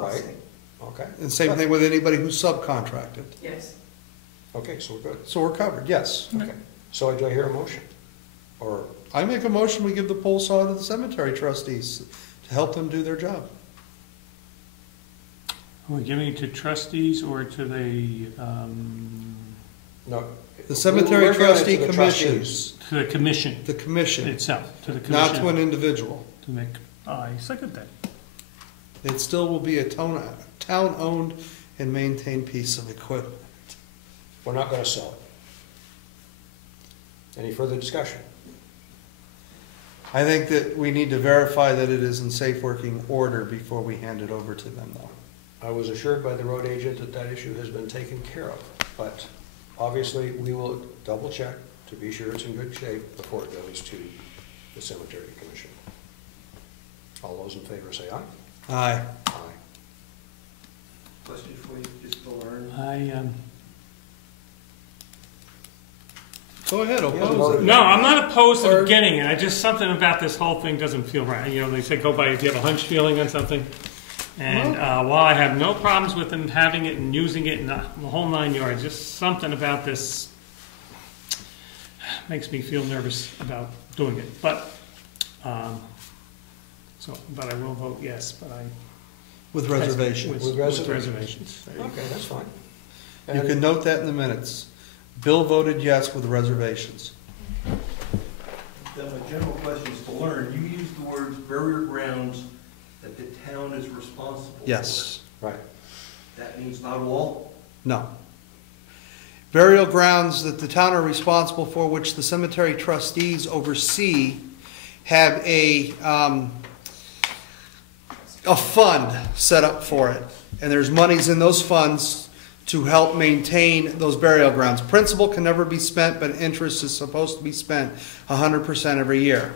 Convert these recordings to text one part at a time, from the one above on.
Right, okay. And same thing with anybody who's subcontracted. Yes. Okay, so we're good. So we're covered, yes. Okay, so do I hear a motion? Or, I make a motion, we give the pole saw to the cemetery trustees to help them do their job. Are we giving it to trustees or to the, no. The cemetery we're giving it trustee to the commissions, to the commission the commission, itself, to the not commission? to an individual. To make, I second that. It still will be a town-owned and maintained piece of equipment. We're not gonna sell it. Any further discussion? I think that we need to verify that it is in safe working order before we hand it over to them, though. I was assured by the road agent that that issue has been taken care of, but obviously we will double check to be sure it's in good shape before it goes to the cemetery commission. All those in favor say aye. Aye. Aye. Question for you, just to learn. Go ahead, Yes, oppose it. No, I'm not opposed to Or- getting it. I just, something about this whole thing doesn't feel right. You know, they say go by if you have a hunch feeling on something. And while I have no problems with them having it and using it and the whole 9 yards, just something about this makes me feel nervous about doing it. But, but I will vote yes, but I. With reservations. With reservations. reservations. There you go. Okay, that's fine. You can note that in the minutes. Bill voted yes with reservations. Then my general question is to learn, you used the words burial grounds that the town is responsible for. Yes. Right. That means not all? No. Burial grounds that the town are responsible for, which the cemetery trustees oversee, have a fund set up for it. And there's monies in those funds to help maintain those burial grounds. Principal can never be spent, but interest is supposed to be spent 100% every year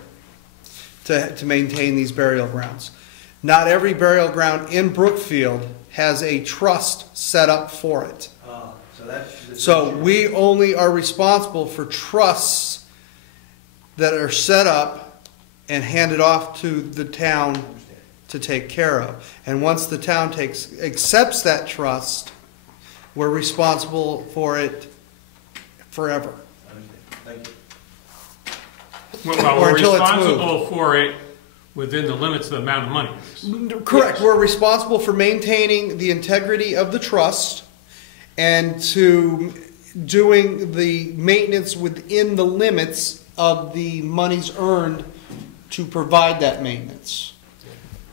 to maintain these burial grounds. Not every burial ground in Brookfield has a trust set up for it. So we only are responsible for trusts that are set up and handed off to the town to take care of. And once the town accepts that trust, we're responsible for it forever. Thank you. Well, Or we're until it's responsible for it within the limits of the amount of money. Correct. We're responsible for maintaining the integrity of the trust and to doing the maintenance within the limits of the monies earned to provide that maintenance.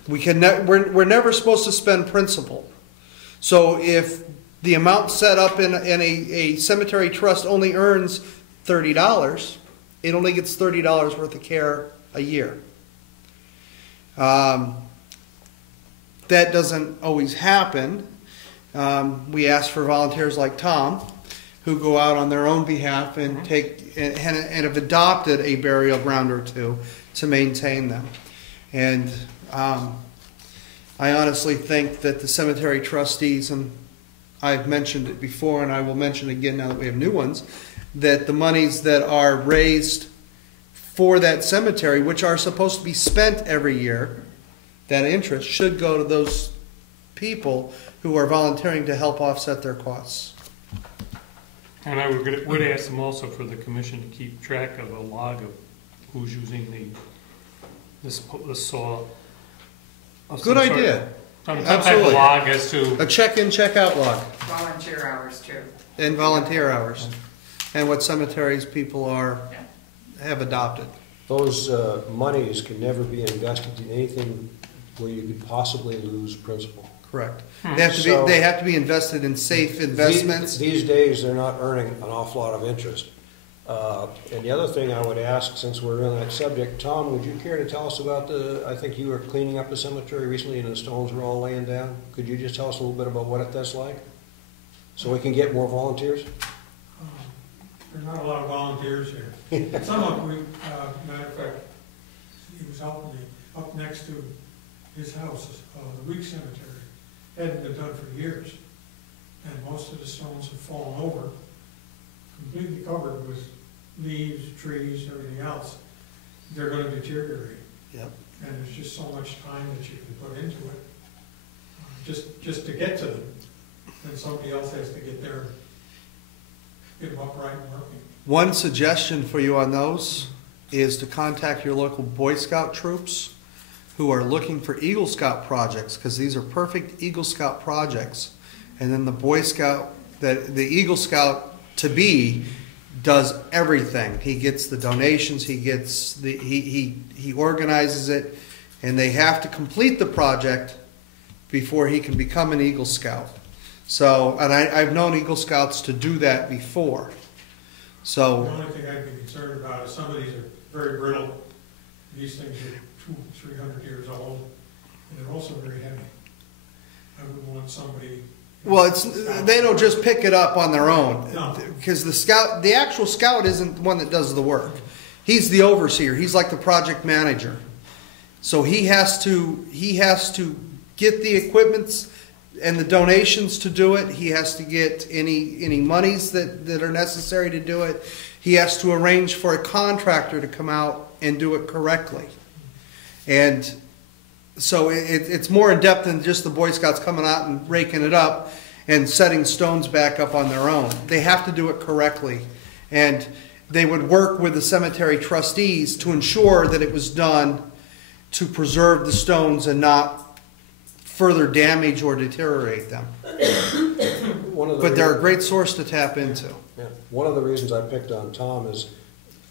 We're never supposed to spend principal. So if the amount set up in a cemetery trust only earns $30, it only gets $30 worth of care a year. That doesn't always happen. We ask for volunteers like Tom, who go out on their own behalf and have adopted a burial ground or two to maintain them. And I honestly think that the cemetery trustees, and I've mentioned it before and I will mention it again now that we have new ones, that the monies that are raised for that cemetery, which are supposed to be spent every year, that interest should go to those people who are volunteering to help offset their costs. And I would ask them also for the commission to keep track of a log of who's using the saw. Good idea. Some type of Absolutely. log as to. A check-in, check-out log. Volunteer hours too. And volunteer hours. And what cemeteries people have adopted. Those monies can never be invested in anything where you could possibly lose principal. Correct. They have to be invested in safe investments. These days, they're not earning an awful lot of interest. And the other thing I would ask, since we're on that subject, Tom, would you care to tell us about I think you were cleaning up the cemetery recently and the stones were all laying down. Could you just tell us a little bit about what that's like? So we can get more volunteers? There's not a lot of volunteers here. Some of them, matter of fact, he was up next to his house, the Week Cemetery. Hadn't been done for years. And most of the stones have fallen over, completely covered with leaves, trees, everything else. They're going to deteriorate. Yep. And there's just so much time that you can put into it. just to get to them. Then somebody else has to get there, get them upright and working. One suggestion for you on those is to contact your local Boy Scout troops who are looking for Eagle Scout projects, because these are perfect Eagle Scout projects. And then the Boy Scout, the Eagle Scout to be, does everything. He gets the donations, he gets the he organizes it, and they have to complete the project before he can become an Eagle Scout. So, and I've known Eagle Scouts to do that before. So the only thing I'd be concerned about is some of these are very brittle. These things are 200-300 years old, and they're also very heavy. I wouldn't want somebody. well, they don't just pick it up on their own, No. because the actual scout isn't the one that does the work. He's the overseer. He's like the project manager. So he has to get the equipment and the donations to do it. He has to get any monies that are necessary to do it. He has to arrange for a contractor to come out and do it correctly. And so it's more in depth than just the Boy Scouts coming out and raking it up and setting stones back up on their own. They have to do it correctly. And they would work with the cemetery trustees to ensure that it was done to preserve the stones and not further damage or deteriorate them. But they're a great source to tap into. Yeah. One of the reasons I picked on Tom is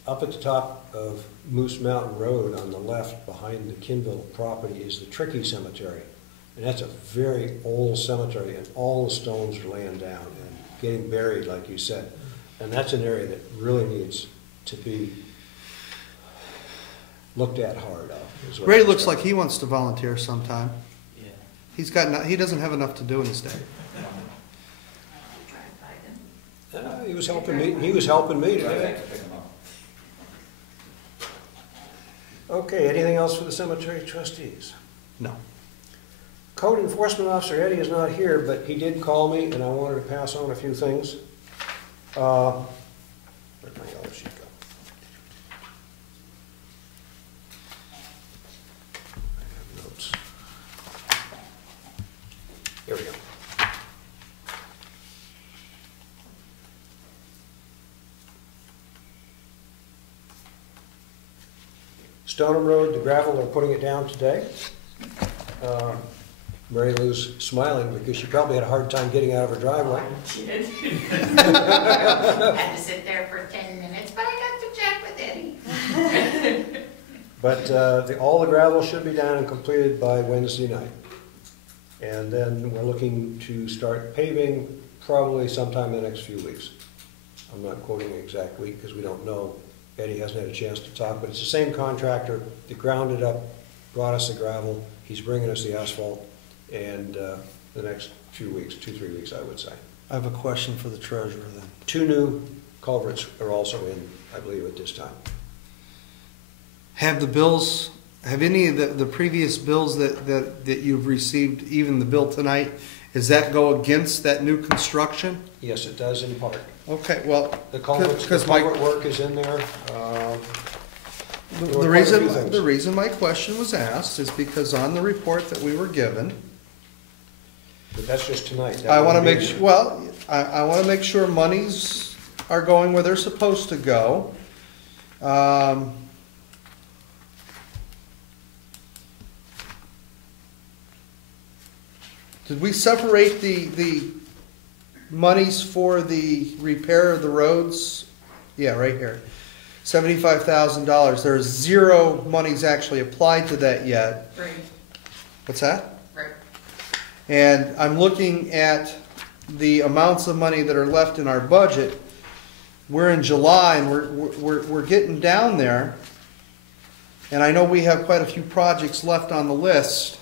up at the top of Moose Mountain Road on the left behind the Kinville property is the Tricky Cemetery. And that's a very old cemetery, and all the stones are laying down and getting buried, like you said. And that's an area that really needs to be looked at hard. Ray looks like he wants to volunteer sometime. Yeah. He doesn't have enough to do in his day. He was helping me. He was helping me today. Okay. Anything else for the cemetery trustees? No. Code Enforcement Officer Eddie is not here, but he did call me, and I wanted to pass on a few things. Where'd my yellow sheet go? I have notes. Here we go. Stoneham Road, the gravel, they're putting it down today. Mary Lou's smiling because she probably had a hard time getting out of her driveway. She did. Had to sit there for 10 minutes, but I got to chat with Eddie. But all the gravel should be down and completed by Wednesday night. And then we're looking to start paving probably sometime in the next few weeks. I'm not quoting the exact week because we don't know. Eddie hasn't had a chance to talk, but it's the same contractor that ground it up, brought us the gravel. He's bringing us the asphalt, and the next few weeks, 2-3 weeks, I would say. I have a question for the treasurer then. 2 new culverts are also in, I believe, at this time. Have any of the previous bills that you've received, even the bill tonight, does that go against that new construction? Yes, it does in part. Okay, well, The culvert work is in there. the reason my question was asked is because on the report that we were given, But that's just tonight. I want to make sure. Well, I want to make sure monies are going where they're supposed to go. Did we separate the monies for the repair of the roads? Yeah, right here. $75,000. There's 0 monies actually applied to that yet. Right. What's that? Right. And I'm looking at the amounts of money that are left in our budget. We're in July and we're getting down there. And I know we have quite a few projects left on the list.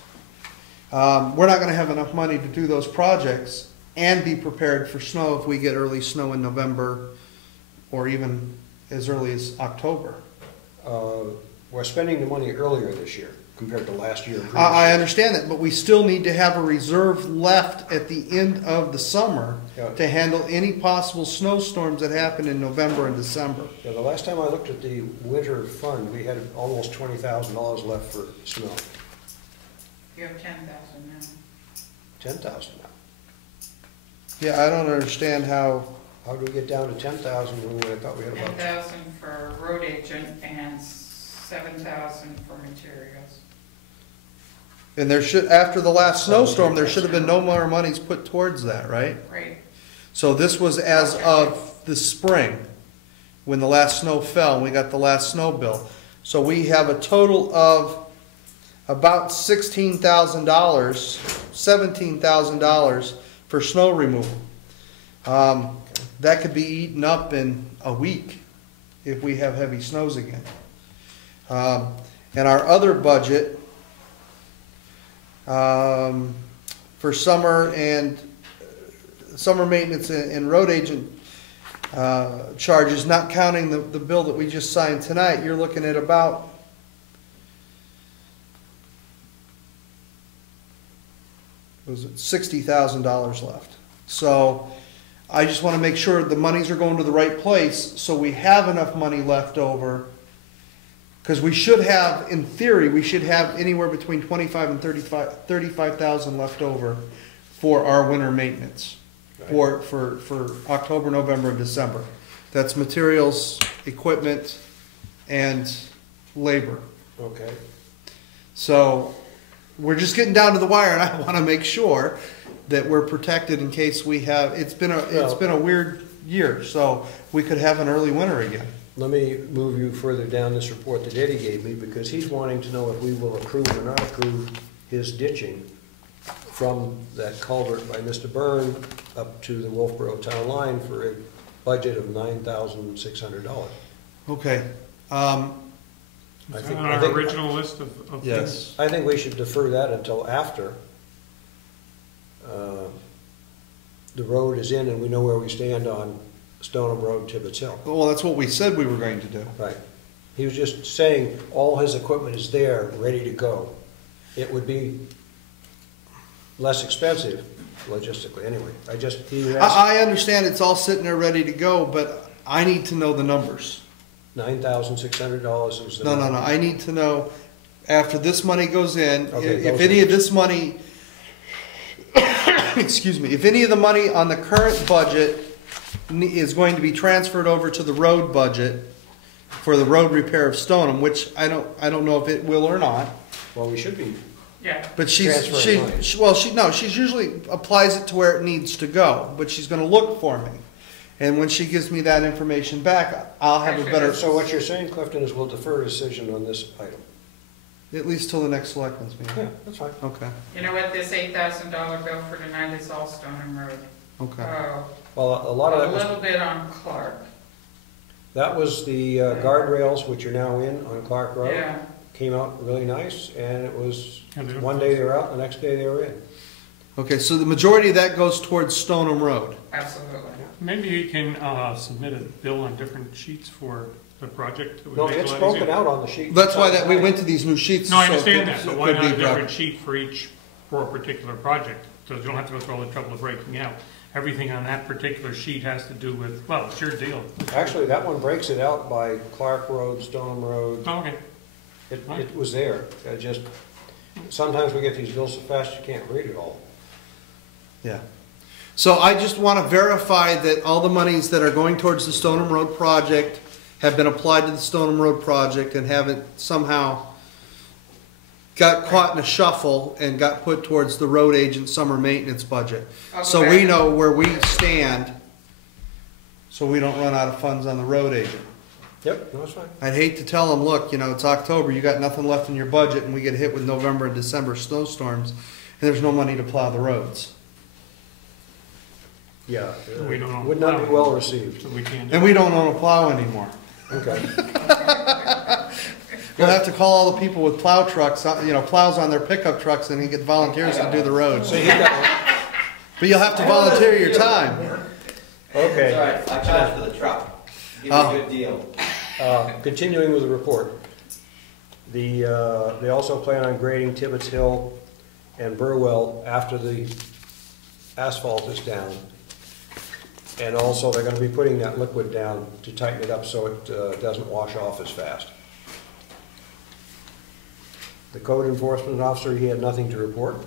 We're not going to have enough money to do those projects and be prepared for snow if we get early snow in November or even as early as October. We're spending the money earlier this year compared to last year. I understand that, but we still need to have a reserve left at the end of the summer to handle any possible snowstorms that happen in November and December. Yeah, the last time I looked at the winter fund, we had almost $20,000 left for snow. You have 10,000 now. 10,000 now. Yeah, I don't understand how, How do we get down to 10,000 when I thought we had about? 10,000 for road agent and 7,000 for materials. and there should, after the last snowstorm, there should have been no more monies put towards that, right? Right. So this was as of the spring, when the last snow fell, and we got the last snow bill. So we have a total of about $16,000, $17,000 for snow removal. That could be eaten up in a week if we have heavy snows again. And our other budget for summer and summer maintenance and road agent charges, not counting the bill that we just signed tonight, you're looking at about was it $60,000 left. So I just want to make sure the monies are going to the right place, so we have enough money left over. Because we should have, in theory, we should have anywhere between 25 and 35,000 left over for our winter maintenance for October, November, and December. That's materials, equipment, and labor. Okay. So we're just getting down to the wire, and I want to make sure that we're protected in case we have. It's been a weird year, so we could have an early winter again. Let me move you further down this report that Eddie gave me, because he's wanting to know if we will approve or not approve his ditching from that culvert by Mr. Byrne up to the Wolfboro town line for a budget of $9,600. Okay. Is that on our original list of things? Yes. I think we should defer that until after the road is in and we know where we stand on Stoneham Road, Tibbetts Hill. Well, that's what we said we were going to do. Right. He was just saying all his equipment is there, ready to go. It would be less expensive logistically anyway. I understand it's all sitting there ready to go, but I need to know the numbers. $9,600 was the No. number. I need to know after this money goes in, Okay, if any of this money, excuse me, if any of the money on the current budget is going to be transferred over to the road budget for the road repair of Stoneham, which I don't know if it will or not. Well, we should be. Yeah. But she usually applies it to where it needs to go, but she's gonna look for me. And when she gives me that information back, I'll have a better, So what you're saying, Clifton, is we'll defer a decision on this item. at least till the next selectmen's Yeah, meeting. that's fine. Okay, You know what, this $8,000 bill for tonight is all Stoneham Road. okay. Oh, Well, a lot of a that was, little bit on Clark. that was the guardrails, which are now in on Clark Road. Yeah. Came out really nice, and it was, Yeah, they look one day they were out, the next day they were in. Okay, so the majority of that goes towards Stoneham Road. Absolutely. Maybe you can submit a bill on different sheets for the project. It would No, make it a it's lot broken easier. out on the sheet. That's why that we went to these new sheets. No, I so understand it that, but could why not be a different brought- sheet for a particular project? So you don't have to go through all the trouble of breaking out. Everything on that particular sheet has to do with, well, it's your deal. Actually, that one breaks it out by Clark Road, Stoneham Road. Oh, okay. It was there. Sometimes we get these bills so fast you can't read it all. Yeah. So I just want to verify that all the monies that are going towards the Stoneham Road project have been applied to the Stoneham Road project and haven't somehow got caught in a shuffle and got put towards the road agent summer maintenance budget. So we know where we stand, so we don't run out of funds on the road agent. Yep, no, that's fine. I'd hate to tell them, look, it's October, you got nothing left in your budget, and we get hit with November and December snowstorms, and there's no money to plow the roads. Yeah, We don't own would not be plow. well received. So we can't. And we don't own a plow anymore. Okay. We'll have to call all the people with plow trucks, plows on their pickup trucks, and get volunteers to do the roads. So you got But you'll have to volunteer your time. Okay. It's all right, I charge for the truck. Give you a good deal. Continuing with the report, they also plan on grading Tibbetts Hill and Burwell after the asphalt is down. And also, they're gonna be putting that liquid down to tighten it up so it doesn't wash off as fast. The code enforcement officer, he had nothing to report.